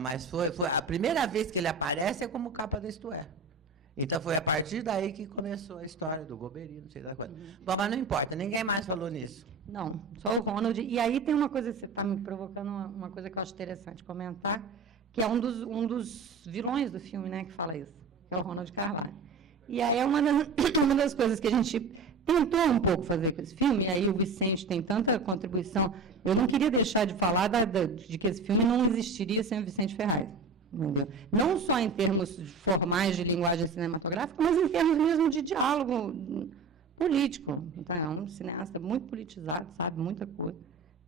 Mas foi a primeira vez que ele aparece é como capa da Isto É. Então foi a partir daí que começou a história do Golbery, não sei da coisa. Bom, mas não importa, ninguém mais falou nisso. Não, só o Ronald. E aí tem uma coisa, você está me provocando uma coisa que eu acho interessante comentar, que é um dos vilões do filme, né, que fala isso, que é o Ronald Carvalho. E aí é uma das coisas que a gente tentou um pouco fazer com esse filme, e aí o Vicente tem tanta contribuição. Eu não queria deixar de falar de que esse filme não existiria sem o Vicente Ferraz. Entendeu? Não só em termos formais de linguagem cinematográfica, mas em termos mesmo de diálogo político. Então, é um cineasta muito politizado, sabe muita coisa.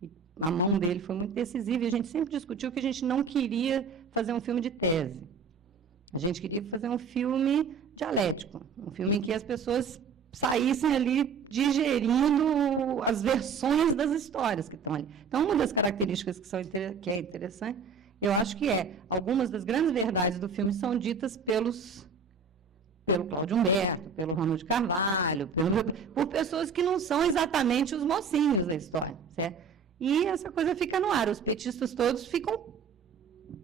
E a mão dele foi muito decisiva, e a gente sempre discutiu que a gente não queria fazer um filme de tese. A gente queria fazer um filme dialético, um filme em que as pessoas saíssem ali digerindo as versões das histórias que estão ali. Então, uma das características que é interessante, eu acho que algumas das grandes verdades do filme são ditas pelo Cláudio Humberto, pelo Ronald Carvalho, por pessoas que não são exatamente os mocinhos da história, certo? E essa coisa fica no ar. Os petistas todos ficam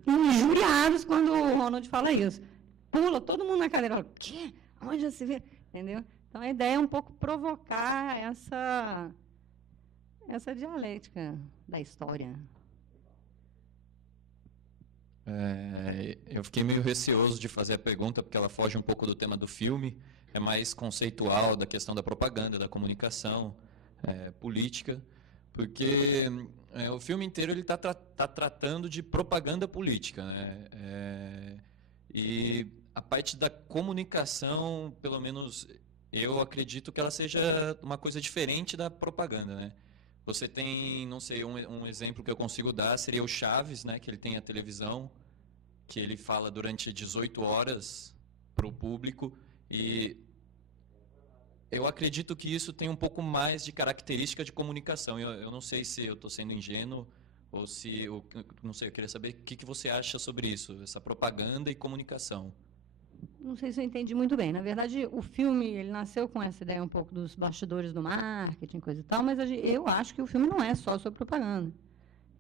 injuriados quando o Ronald fala isso. Pula todo mundo na cadeira, fala, o quê? Onde já se vê? Entendeu? Então, a ideia é um pouco provocar essa dialética da história. Eu fiquei meio receoso de fazer a pergunta, porque ela foge um pouco do tema do filme, é mais conceitual, da questão da propaganda, da comunicação política, porque o filme inteiro ele está tratando de propaganda política, né? E a parte da comunicação, pelo menos eu acredito que ela seja uma coisa diferente da propaganda, né? Você tem, não sei, um exemplo que eu consigo dar seria o Chaves, né, que ele tem a televisão, que ele fala durante 18 horas para o público, e eu acredito que isso tem um pouco mais de característica de comunicação. Eu não sei se eu estou sendo ingênuo, ou se, não sei, eu queria saber o que você acha sobre isso, essa propaganda e comunicação. Não sei se eu entendi muito bem. Na verdade, o filme ele nasceu com essa ideia um pouco dos bastidores do marketing, coisa e tal, mas eu acho que o filme não é só sobre propaganda.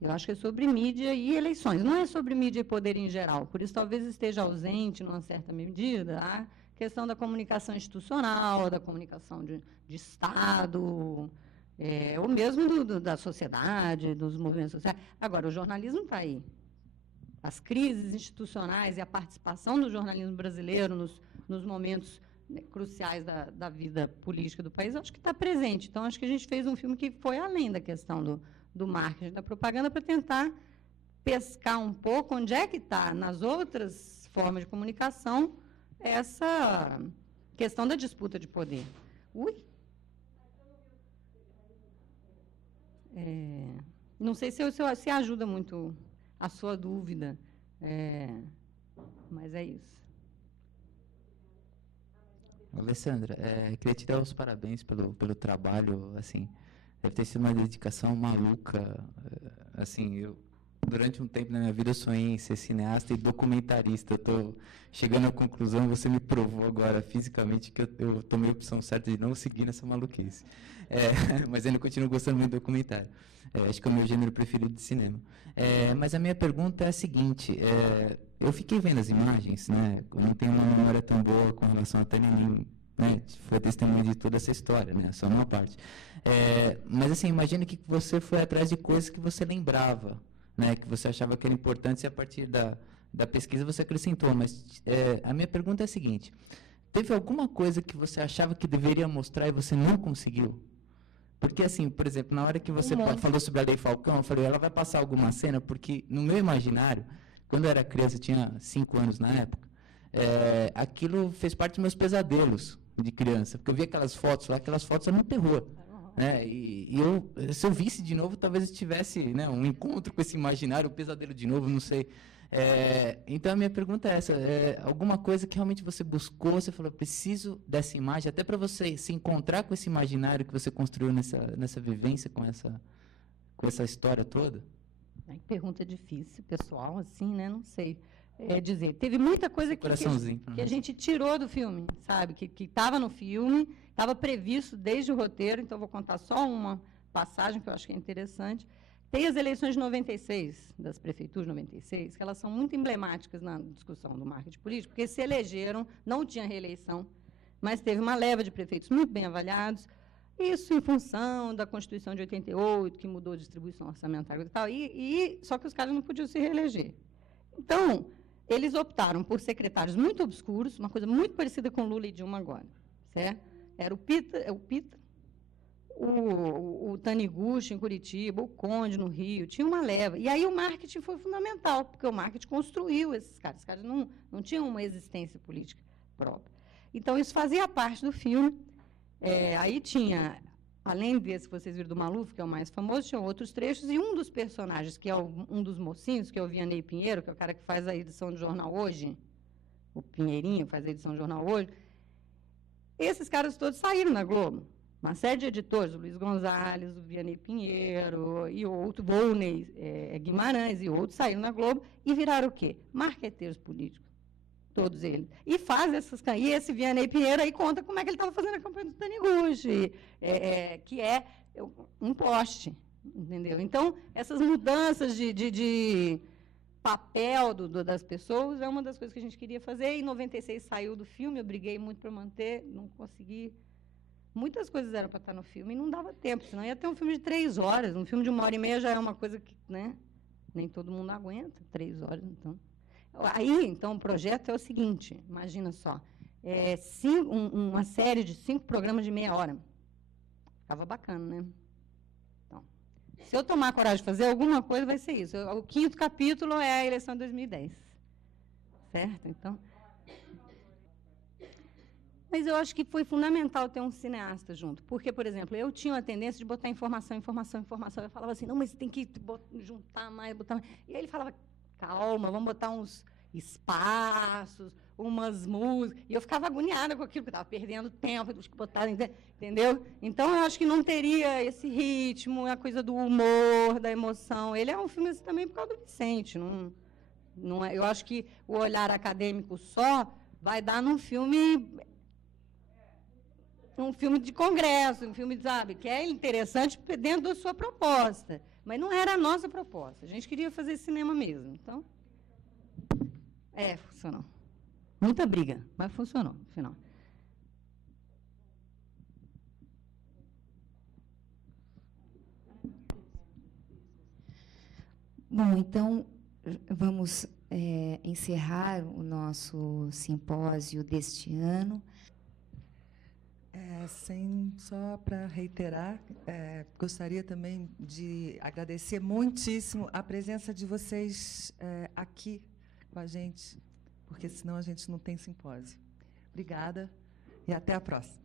Eu acho que é sobre mídia e eleições. Não é sobre mídia e poder em geral. Por isso, talvez esteja ausente, numa certa medida, a questão da comunicação institucional, da comunicação de Estado, ou mesmo da sociedade, dos movimentos sociais. Agora, o jornalismo está aí. As crises institucionais e a participação do jornalismo brasileiro nos momentos, né, cruciais da vida política do país, acho que está presente. Então, acho que a gente fez um filme que foi além da questão do marketing, da propaganda, para tentar pescar um pouco onde é que está, nas outras formas de comunicação, essa questão da disputa de poder. Não sei se ajuda muito a sua dúvida, mas é isso. Alessandra, queria te dar os parabéns pelo trabalho, assim, deve ter sido uma dedicação maluca, assim, durante um tempo na minha vida eu sonhei em ser cineasta e documentarista. Eu estou chegando à conclusão, você me provou agora fisicamente que eu tomei a opção certa de não seguir nessa maluquice. Mas ainda continuo gostando muito do documentário. Acho que é o meu gênero preferido de cinema. Mas a minha pergunta é a seguinte, eu fiquei vendo as imagens, né? Eu não tenho uma memória tão boa com relação a Tanenim, né? Foi testemunha de toda essa história, né? Só uma parte. Mas assim, imagine que você foi atrás de coisas que você lembrava, né? Que você achava que era importante e a partir da pesquisa você acrescentou. Mas a minha pergunta é a seguinte, teve alguma coisa que você achava que deveria mostrar e você não conseguiu? Porque, assim, por exemplo, na hora que você falou sobre a Lei Falcão, eu falei, ela vai passar alguma cena, porque no meu imaginário, quando eu era criança, eu tinha 5 anos na época, aquilo fez parte dos meus pesadelos de criança, porque eu via aquelas fotos lá, aquelas fotos eram um terror. E se eu visse de novo, talvez eu tivesse, né, um encontro com esse imaginário, um pesadelo de novo, não sei. Então, a minha pergunta é essa, alguma coisa que realmente você buscou, você falou, preciso dessa imagem, até para você se encontrar com esse imaginário que você construiu nessa vivência, com essa história toda? Pergunta difícil, pessoal, assim, né, não sei dizer. Teve muita coisa que a gente tirou do filme, sabe, que estava no filme, estava previsto desde o roteiro, então vou contar só uma passagem que eu acho que é interessante, Tem as eleições de 96, das prefeituras de 96, que elas são muito emblemáticas na discussão do marketing político, porque se elegeram, não tinha reeleição, mas teve uma leva de prefeitos muito bem avaliados, isso em função da Constituição de 88, que mudou a distribuição orçamentária e tal, só que os caras não podiam se reeleger. Então, eles optaram por secretários muito obscuros, uma coisa muito parecida com Lula e Dilma agora, certo? Era o Pita, o Taniguchi em Curitiba, o Conde no Rio, tinha uma leva. E aí o marketing foi fundamental, porque o marketing construiu esses caras não tinham uma existência política própria. Então, isso fazia parte do filme. Aí tinha, além desse que vocês viram do Maluf, que é o mais famoso, tinha outros trechos, e um dos personagens, que é um dos mocinhos, que é o Vianney Pinheiro, que é o cara que faz a edição do Jornal Hoje, o Pinheirinho faz a edição do Jornal Hoje, esses caras todos saíram na Globo. Uma série de editores, o Luiz Gonzalez, o Vianney Pinheiro, e outro, Volney Guimarães, e outros saíram na Globo e viraram o quê? Marqueteiros políticos. Todos eles. E faz essas... E esse Vianney Pinheiro aí conta como é que ele estava fazendo a campanha do Taniguchi, que é um poste, entendeu? Então, essas mudanças de papel das pessoas é uma das coisas que a gente queria fazer. Em 96 saiu do filme, eu briguei muito para manter, não consegui. Muitas coisas eram para estar no filme e não dava tempo, senão ia ter um filme de 3 horas. Um filme de 1h30 já é uma coisa que, né, nem todo mundo aguenta, 3 horas, então... Aí, então, o projeto é o seguinte, imagina só, uma série de 5 programas de meia hora. Ficava bacana, né? Então, se eu tomar coragem de fazer alguma coisa, vai ser isso. O 5º capítulo é a eleição de 2010. Certo? Então... Mas eu acho que foi fundamental ter um cineasta junto. Porque, por exemplo, eu tinha a tendência de botar informação. Eu falava assim, não, mas tem que juntar mais, botar mais. E aí ele falava, calma, vamos botar uns espaços, umas músicas. E eu ficava agoniada com aquilo, porque estava perdendo tempo, botar, entendeu? Então, eu acho que não teria esse ritmo, a coisa do humor, da emoção. Ele é um filme assim, também por causa do Vicente. Não é, eu acho que o olhar acadêmico só vai dar num filme de congresso, um filme, sabe, que é interessante dentro da sua proposta. Mas não era a nossa proposta. A gente queria fazer cinema mesmo. Então, funcionou. Muita briga, mas funcionou, no final. Bom, então, vamos encerrar o nosso simpósio deste ano. Só para reiterar, gostaria também de agradecer muitíssimo a presença de vocês aqui com a gente, porque senão a gente não tem simpósio. Obrigada e até a próxima.